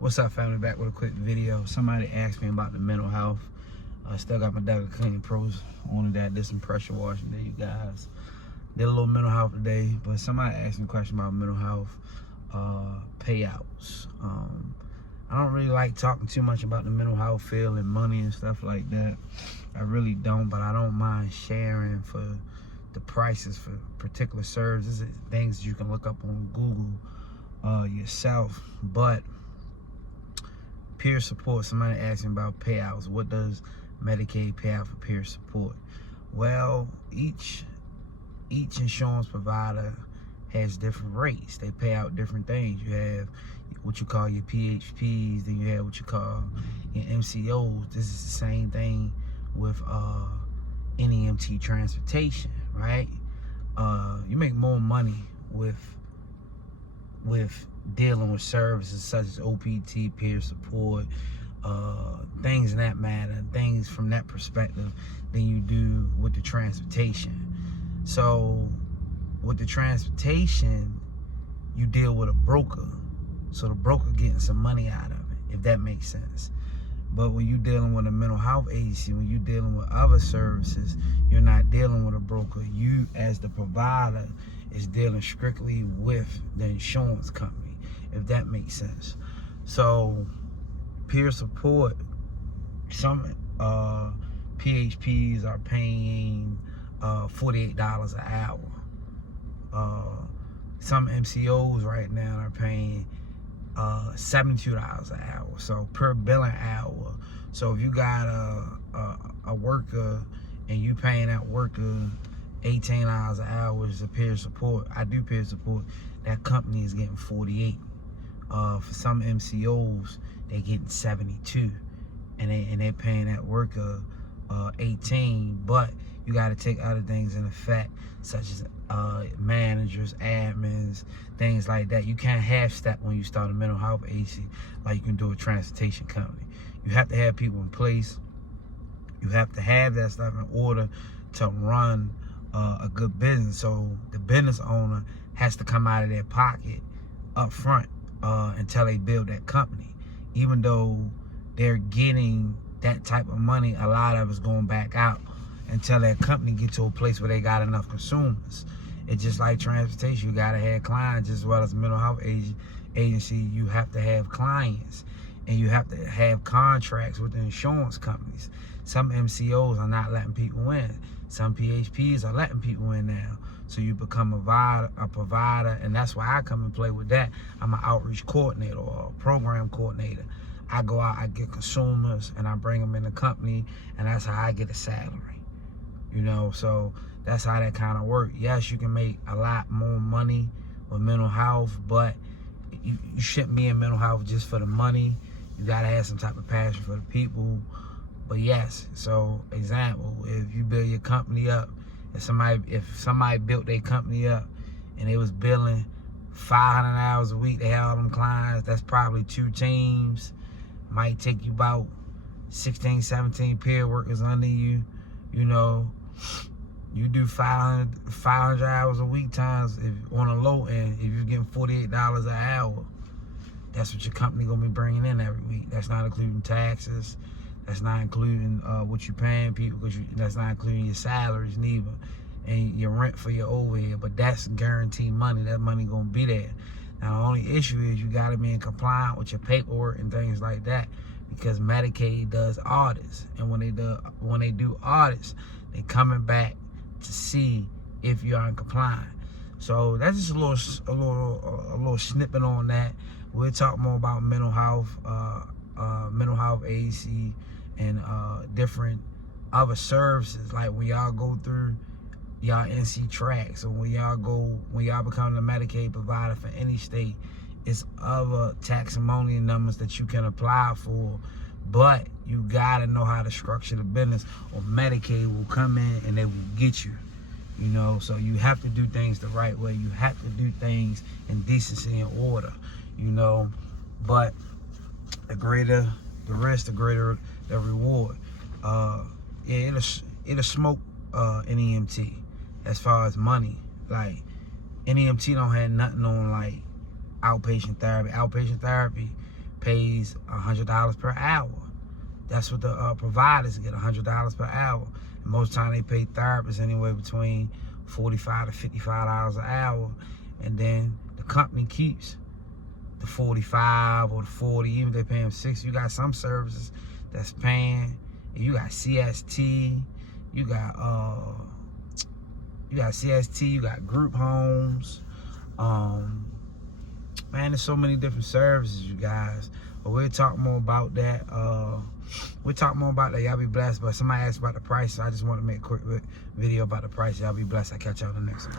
What's up, family? Back with a quick video. Somebody asked me about the mental health. I still got my Dr. Cleaning Pros on that. Did some pressure washing there, you guys. Did a little mental health today, but somebody asked me a question about mental health payouts. I don't really like talking too much about the mental health field and money and stuff like that. I really don't, but I don't mind sharing for the prices for particular services, things you can look up on Google yourself. But peer support, somebody asked me about payouts. What does Medicaid pay out for peer support? Well, each insurance provider has different rates. They pay out different things. You have what you call your PHPs, then you have what you call your MCOs. This is the same thing with NEMT transportation, right? You make more money with dealing with services such as OPT, peer support, things in that matter, things from that perspective, than you do with the transportation. So with the transportation, you deal with a broker. So the broker getting some money out of it, if that makes sense. But when you're dealing with a mental health agency, when you're dealing with other services, you're not dealing with a broker. You, as the provider, is dealing strictly with the insurance company, if that makes sense. So peer support, some PHPs are paying $48 an hour. Some MCOs right now are paying $72 an hour, so per billing hour. So if you got a worker and you paying that worker $18 an hour is a peer support, I do peer support, that company is getting 48. For some MCOs, they're getting 72, and they're paying that worker 18. But you got to take other things in effect, such as managers, admins, things like that. You can't half step when you start a mental health agency like you can do a transportation company. You have to have people in place. You have to have that stuff in order to run a good business. So the business owner has to come out of their pocket up front until they build that company. Even though they're getting that type of money, a lot of it's going back out until that company gets to a place where they got enough consumers. It's just like transportation. You got to have clients as well as a mental health agency. You have to have clients, and you have to have contracts with the insurance companies. Some MCOs are not letting people in. Some PHPs are letting people in now. So you become a provider, and that's why I come and play with that. I'm an outreach coordinator or a program coordinator. I go out, I get consumers, and I bring them in the company, and that's how I get a salary. You know, so that's how that kind of works. Yes, you can make a lot more money with mental health, but you shouldn't be in mental health just for the money. You gotta have some type of passion for the people. But yes, so example, if you build your company up, if somebody built their company up and they was billing 500 hours a week, they had all them clients, that's probably 2 teams. Might take you about 16, 17 peer workers under you. You know, you do 500 hours a week times, if on a low end, if you're getting $48 an hour, that's what your company gonna be bringing in every week. That's not including taxes. That's not including what you're paying people, because that's not including your salaries neither, and your rent for your overhead. But that's guaranteed money. That money gonna be there. Now the only issue is you gotta be in compliance with your paperwork and things like that, because Medicaid does audits, and when they do audits, they coming back to see if you're in compliance. So that's just a little snippet on that. We'll talk more about mental health agency, and different other services, like when y'all go through y'all NC tracks, or when y'all become the Medicaid provider for any state, it's other taximony numbers that you can apply for, but you gotta know how to structure the business, or Medicaid will come in and they will get you. You know, so you have to do things the right way. You have to do things in decency and order. You know, but the greater the risk, the greater the reward. Yeah, it'll smoke NEMT as far as money. Like, NEMT don't have nothing on like outpatient therapy. Outpatient therapy pays $100 per hour. That's what the providers get, $100 per hour. And most time they pay therapists anywhere between $45 to $55 an hour. And then the company keeps the 45 or the 40, even if they pay them 60. You got some services that's paying, and you got CST, you got CST, you got group homes. Man, there's so many different services, you guys. But we'll talk more about that. Y'all be blessed. But somebody asked about the price, so I just want to make a quick video about the price. Y'all be blessed. I'll catch y'all in the next one.